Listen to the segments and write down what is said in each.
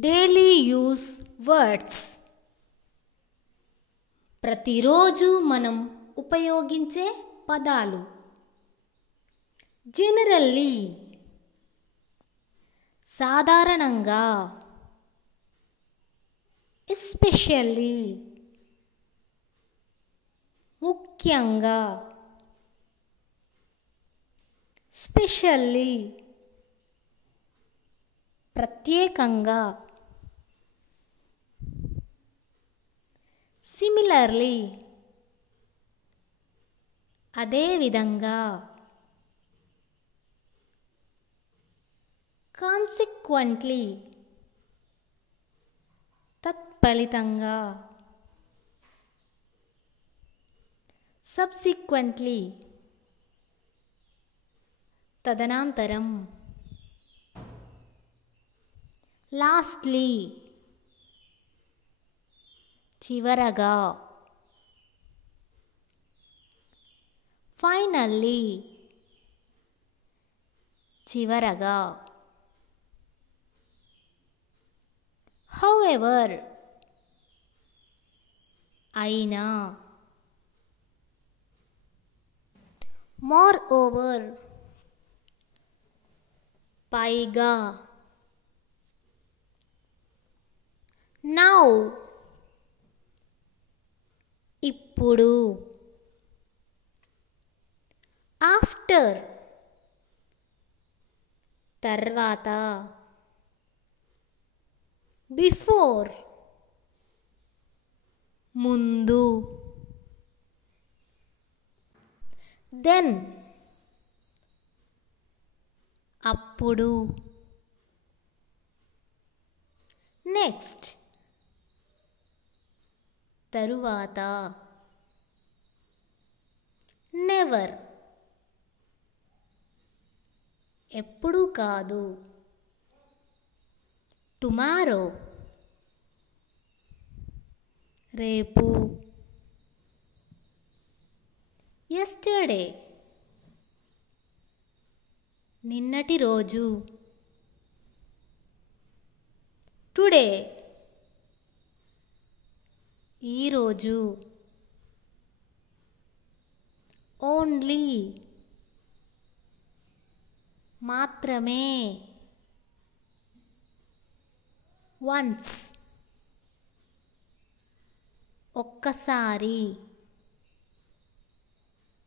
Daily use words. ప్రతిరోజు మనం ఉపయోగించే పదాలు. జనరల్లీ, సాధారణంగా. ఎస్పెషల్లీ, ముఖ్యంగా. స్పెషల్లీ, ప్రత్యేకంగా. సిమిలర్లీ, అదేవిధంగా. కాన్సిక్వెంట్లీ, తత్ఫలితంగా. సబ్సిక్వెంట్లీ, తదనంతరం. లాస్ట్లీ, చివరగా. ఫైనల్లీ, చివరగా. హౌఎవర్, అయినా. మోర్ఓవర్, పైగా. నౌ, ఇప్పుడు. ఆఫ్టర్, తర్వాత. బిఫోర్, ముందు. దెన్, అప్పుడు. నెక్స్ట్, తరువాత. నెవర్, ఎప్పుడూ కాదు. టుమారో, రేపు. యెస్టర్డే, నిన్నటి రోజు. టుడే, ఈరోజు. ఓన్లీ, మాత్రమే. వన్స్, ఒక్కసారి.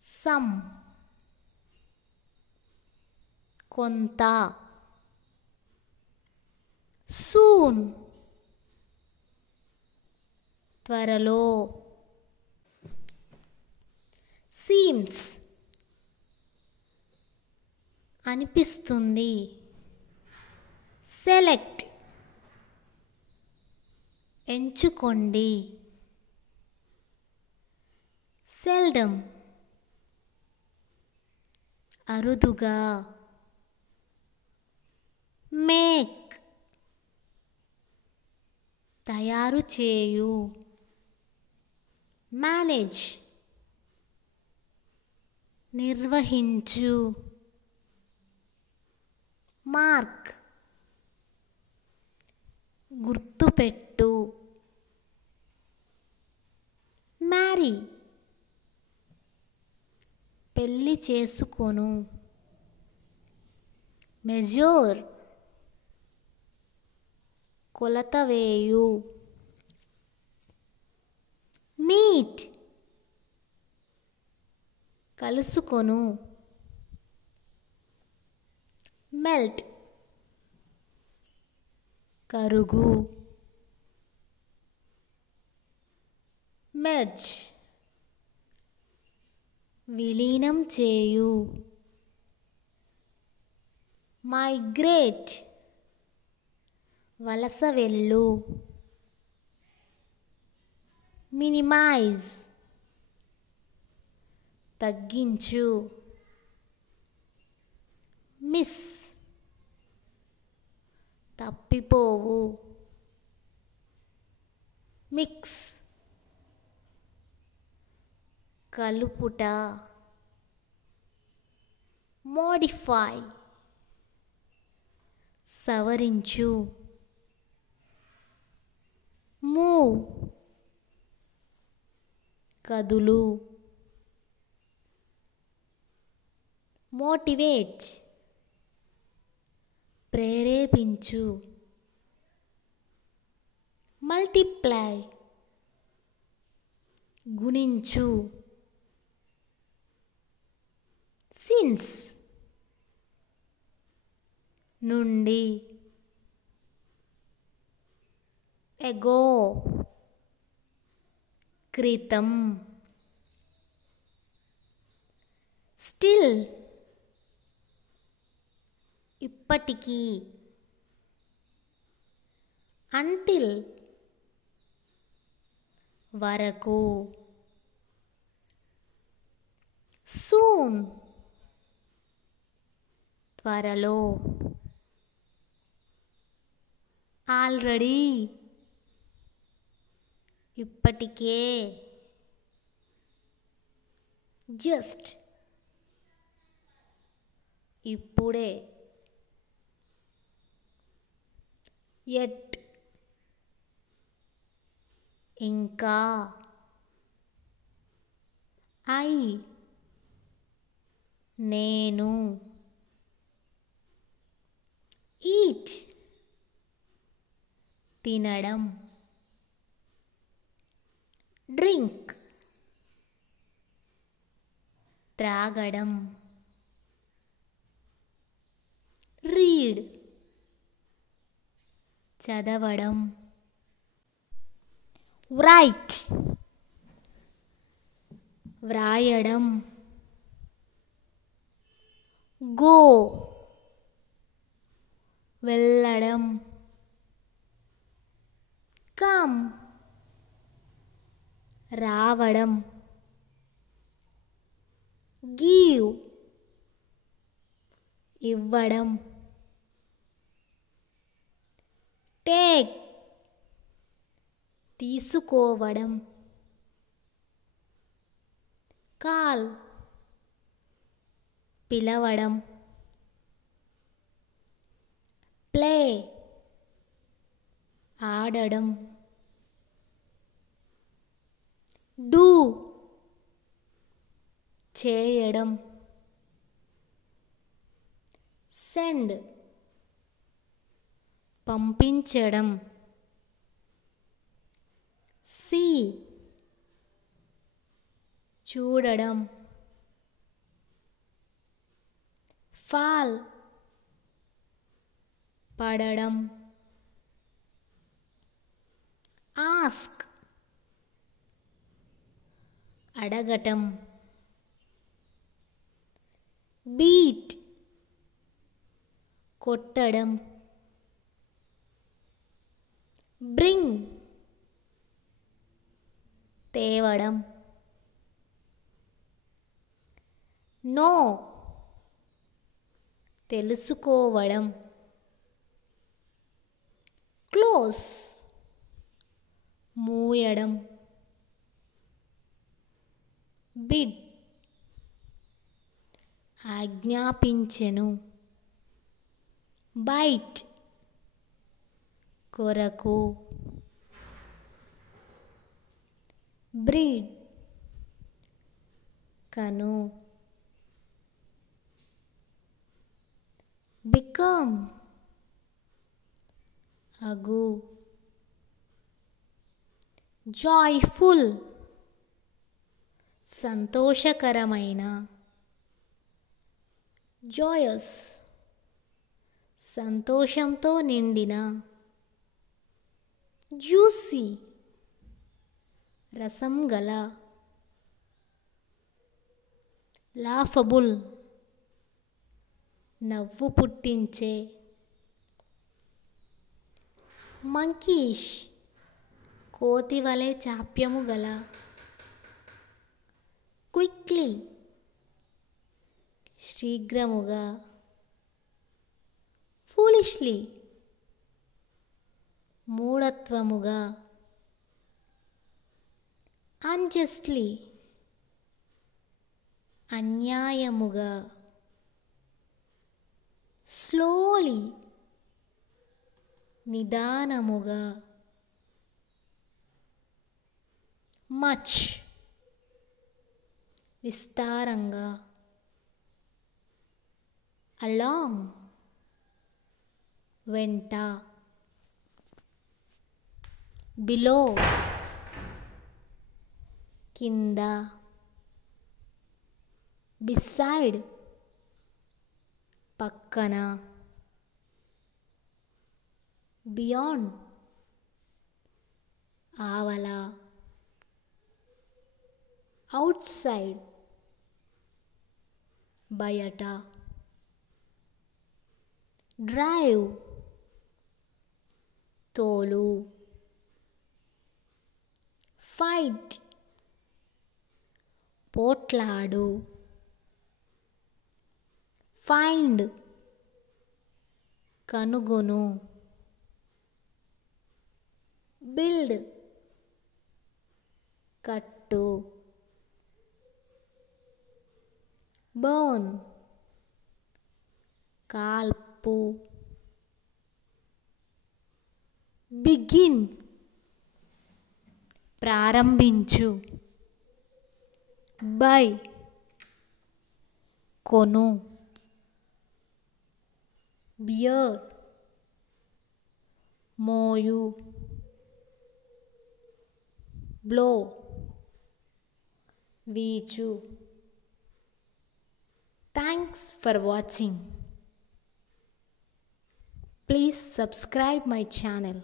సమ్, కొంత. సూన్, త్వరలో. సీమ్స్, అనిపిస్తుంది. సెలెక్ట్, ఎంచుకోండి. సెల్డమ్, అరుదుగా. మేక్, తయారు చేయు. మేనేజ్, నిర్వహించు. మార్క్, గుర్తుపెట్టు. మ్యారీ, పెళ్లి చేసుకొను. మెజర్, కొలత వేయు. మీట్, కలుసుకొను. మెల్ట్, కరుగు. మెర్జ్, విలీనం చేయు. మైగ్రేట్, వలస వెళ్ళు. మినిమైజ్, తగ్గించు. మిస్, తప్పిపోవు. మిక్స్, కలుపుట. మోడిఫై, సవరించు. మూవ్ కదులు, మోటివేట్ ప్రేరేపించు, మల్టిప్లై గుణించు, సిన్స్ నుండి, ఎగో క్రితం, స్టిల్ ఇప్పటికీ, అంటిల్ వరకు, సూన్ త్వరలో, ఆల్రెడీ ఇప్పటికే, జస్ట్ ఇప్పుడే, ఎట్ ఇంకా, ఐ నేను, ఈట్ తినడం, డ్రింక్ త్రాగడం, రీడ్ చదవడం, రైట్ వ్రాయడం, గో వెళ్ళడం, కమ్ రావడం, గివ్ ఇవ్వడం, టేక్ తీసుకోవడం, కాల్ పిలవడం, ప్లే ఆడడం, డూ చేయడం, సెండ్ పంపించడం, సీ చూడడం, ఫాల్ పడడం, ఆస్క్ అడగటం, బీట్ కొట్టడం, బ్రింగ్ తేవడం, నో తెలుసుకోవడం, క్లోజ్ మూయడం, బిడ్ ఆజ్ఞాపించెను, బైట్ కొరకు, బ్రీడ్ కను, బికమ్ అగు, జాయ్ఫుల్ సంతోషకరమైన, జాయస్ సంతోషంతో నిండిన, జ్యూసీ రసం గల, లాఫబుల్ నవ్వు పుట్టించే, మంకీష్ కోతి వలె చాప్యము గల, క్విక్లీ శీఘ్రముగా, ఫూలిష్లీ మూఢత్వముగా, అన్జస్ట్లీ అన్యాయముగా, స్లోలీ నిదానముగా, మచ్ విస్తారంగా, అలాంగ్ వెంట, బిలో కింద, బిసైడ్ పక్కన, బియాండ్ ఆవల, అవుట్ సైడ్ బయట, డ్రైవ్ తోలు, ఫైట్ పోట్లాడు, ఫైండ్ కనుగొను, బిల్డ్ కట్టు, బర్న్ కాల్పు, బిగిన్ ప్రారంభించు, బై కొను, బియర్ మోయు, బ్లో వీచు. Thanks for watching. Please subscribe my channel.